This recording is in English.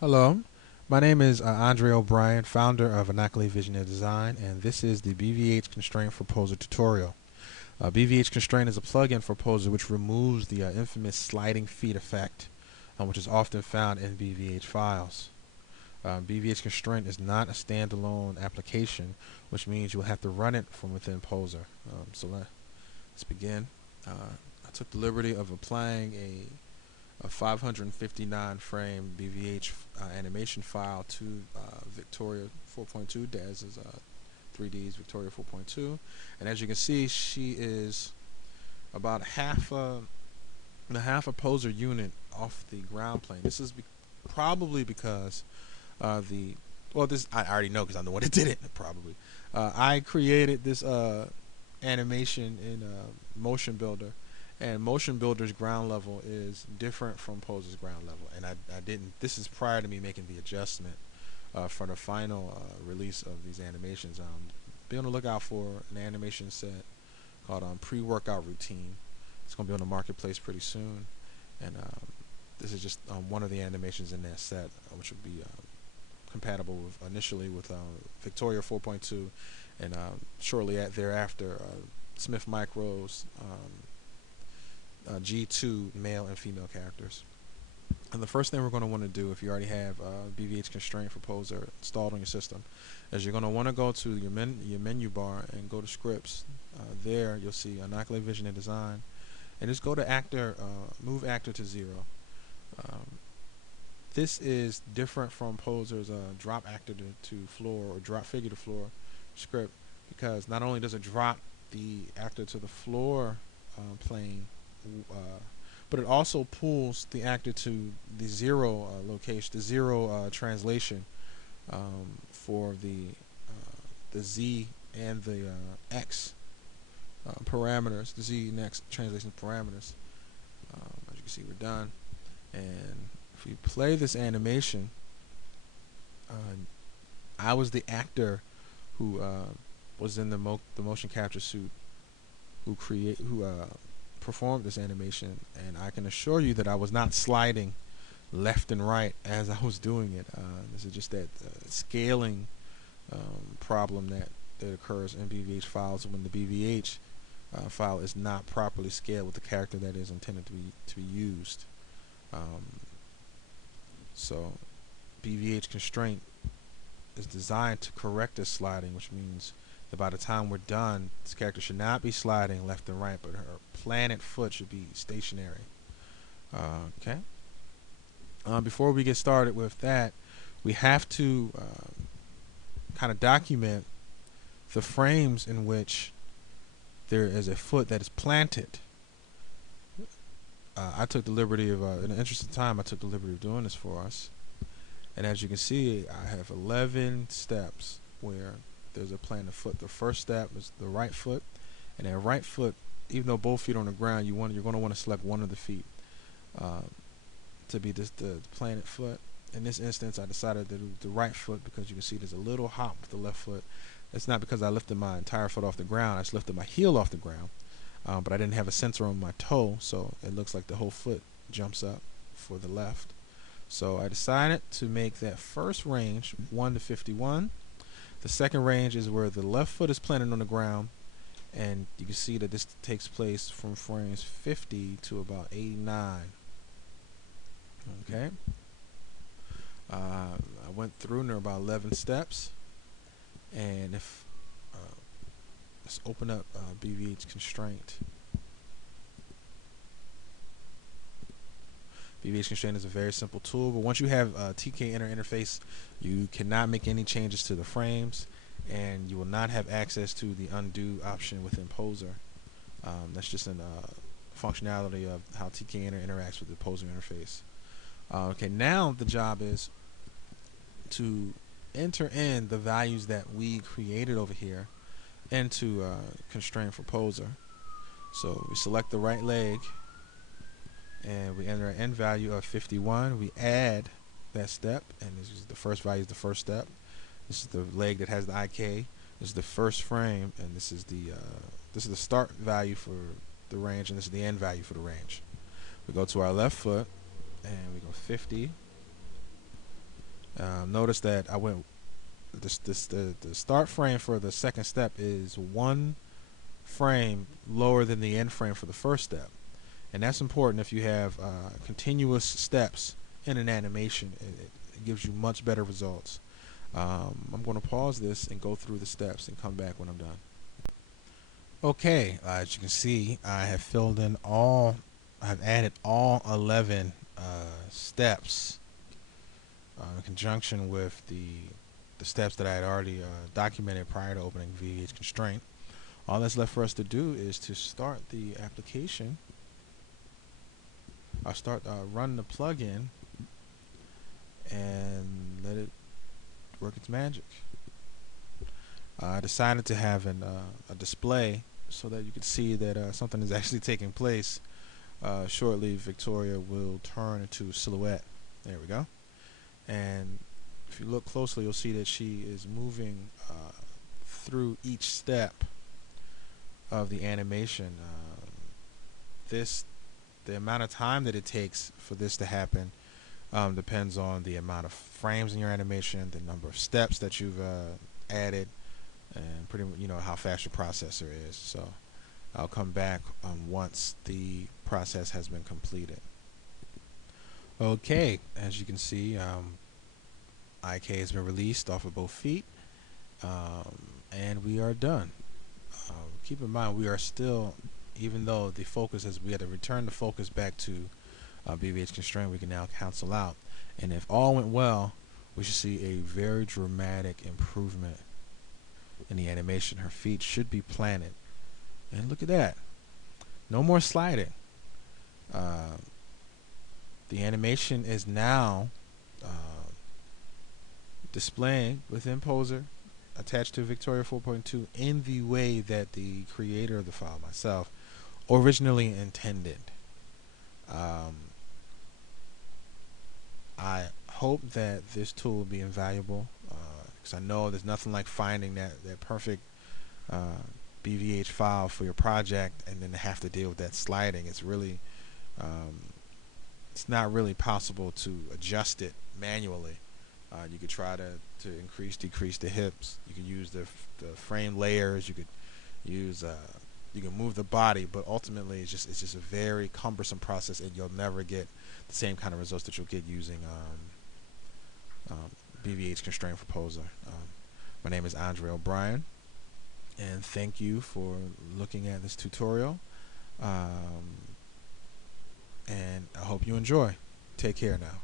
Hello, my name is Andre O'Brien, founder of Anacali Visionary Design, and this is the BVH Constraint for Poser tutorial. BVH Constraint is a plugin for Poser which removes the infamous sliding feet effect, which is often found in BVH files. BVH Constraint is not a standalone application, which means you'll have to run it from within Poser. Let's begin. I took the liberty of applying a 559 frame BVH animation file to Victoria 4.2. Daz is 3D's Victoria 4.2, and as you can see, she is about half a poser unit off the ground plane. This is probably because this I already know because I'm the one that did it. Probably I created this animation in Motion Builder, and Motion Builder's ground level is different from Poser's ground level, and I didn't. This is prior to me making the adjustment for the final release of these animations. Be on the lookout for an animation set called pre-workout routine. It's going to be on the marketplace pretty soon, and this is just one of the animations in that set, which will be compatible with initially with Victoria 4.2, and shortly thereafter Smith Micro's G2 male and female characters. And the first thing we're going to want to do, if you already have BVH Constraint for Poser installed on your system, is you're going to want to go to your menu bar and go to Scripts. There you'll see Inoculate Vision and Design, and just go to Actor, move Actor to 0. This is different from Poser's drop actor to floor or drop figure to floor script, because not only does it drop the actor to the floor plane, but it also pulls the actor to the 0 location, the 0 translation for the Z and the X parameters, the Z and X translation parameters. As you can see, we're done. And if we play this animation, I was the actor who was in the motion capture suit who performed this animation, and I can assure you that I was not sliding left and right as I was doing it. This is just that scaling problem that occurs in BVH files when the BVH file is not properly scaled with the character that is intended to be used. So BVH Constraint is designed to correct this sliding, which means that by the time we're done, this character should not be sliding left and right, but her planet foot should be stationary. Okay. Before we get started with that, we have to kind of document the frames in which there is a foot that is planted. I took the liberty of, in the interest of time, I took the liberty of doing this for us. And as you can see, I have 11 steps where there's a planted foot. The first step is the right foot, and that right foot, even though both feet are on the ground, you're going to want to select one of the feet to be the planted foot. In this instance, I decided to do the right foot because you can see there's a little hop with the left foot. It's not because I lifted my entire foot off the ground. I just lifted my heel off the ground, but I didn't have a sensor on my toe, so it looks like the whole foot jumps up for the left. So I decided to make that first range 1 to 51. The second range is where the left foot is planted on the ground, and you can see that this takes place from frames 50 to about 89. Okay. I went through and there are about 11 steps, and if let's open up BVH Constraint. BVH Constraint is a very simple tool, but once you have TK interface, you cannot make any changes to the frames, and you will not have access to the undo option within Poser. That's just a functionality of how TK interacts with the Poser interface. Okay, now the job is to enter in the values that we created over here into Constraint for Poser. So we select the right leg, and we enter an end value of 51. We add that step, and this is the first value is the first step. This is the leg that has the IK. This is the first frame, and this is the start value for the range, and this is the end value for the range. We go to our left foot, and we go 50, Notice that I went the start frame for the second step is one frame lower than the end frame for the first step, and that's important if you have continuous steps in an animation. It gives you much better results. I'm going to pause this and go through the steps and come back when I'm done. Okay, as you can see, I've added all 11 steps in conjunction with the steps that I had already documented prior to opening BVH Constraint. All that's left for us to do is to start the application. I'll start run the plugin and let it work its magic. I decided to have a display so that you can see that something is actually taking place. Shortly, Victoria will turn into a silhouette. There we go. And if you look closely, you'll see that she is moving through each step of the animation. The amount of time that it takes for this to happen depends on the amount of frames in your animation, the number of steps that you've added, and pretty much, how fast your processor is. So I'll come back once the process has been completed. Okay, as you can see, IK has been released off of both feet, and we are done. Keep in mind, we are still, even though the focus is, we had to return the focus back to BVH Constraint, we can now cancel out. And if all went well, we should see a very dramatic improvement in the animation. Her feet should be planted. And look at that. No more sliding. The animation is now displaying within Poser, attached to Victoria 4.2 in the way that the creator of the file, myself, originally intended. I hope that this tool will be invaluable, because I know there's nothing like finding that perfect BVH file for your project and then have to deal with that sliding. It's really it's not really possible to adjust it manually. You could try to increase, decrease the hips. You could use the frame layers. You could use you can move the body, but ultimately it's just a very cumbersome process, and you'll never get the same kind of results that you'll get using BVH Constraint for Poser. My name is Andre O'Brien, and thank you for looking at this tutorial. And I hope you enjoy. Take care now.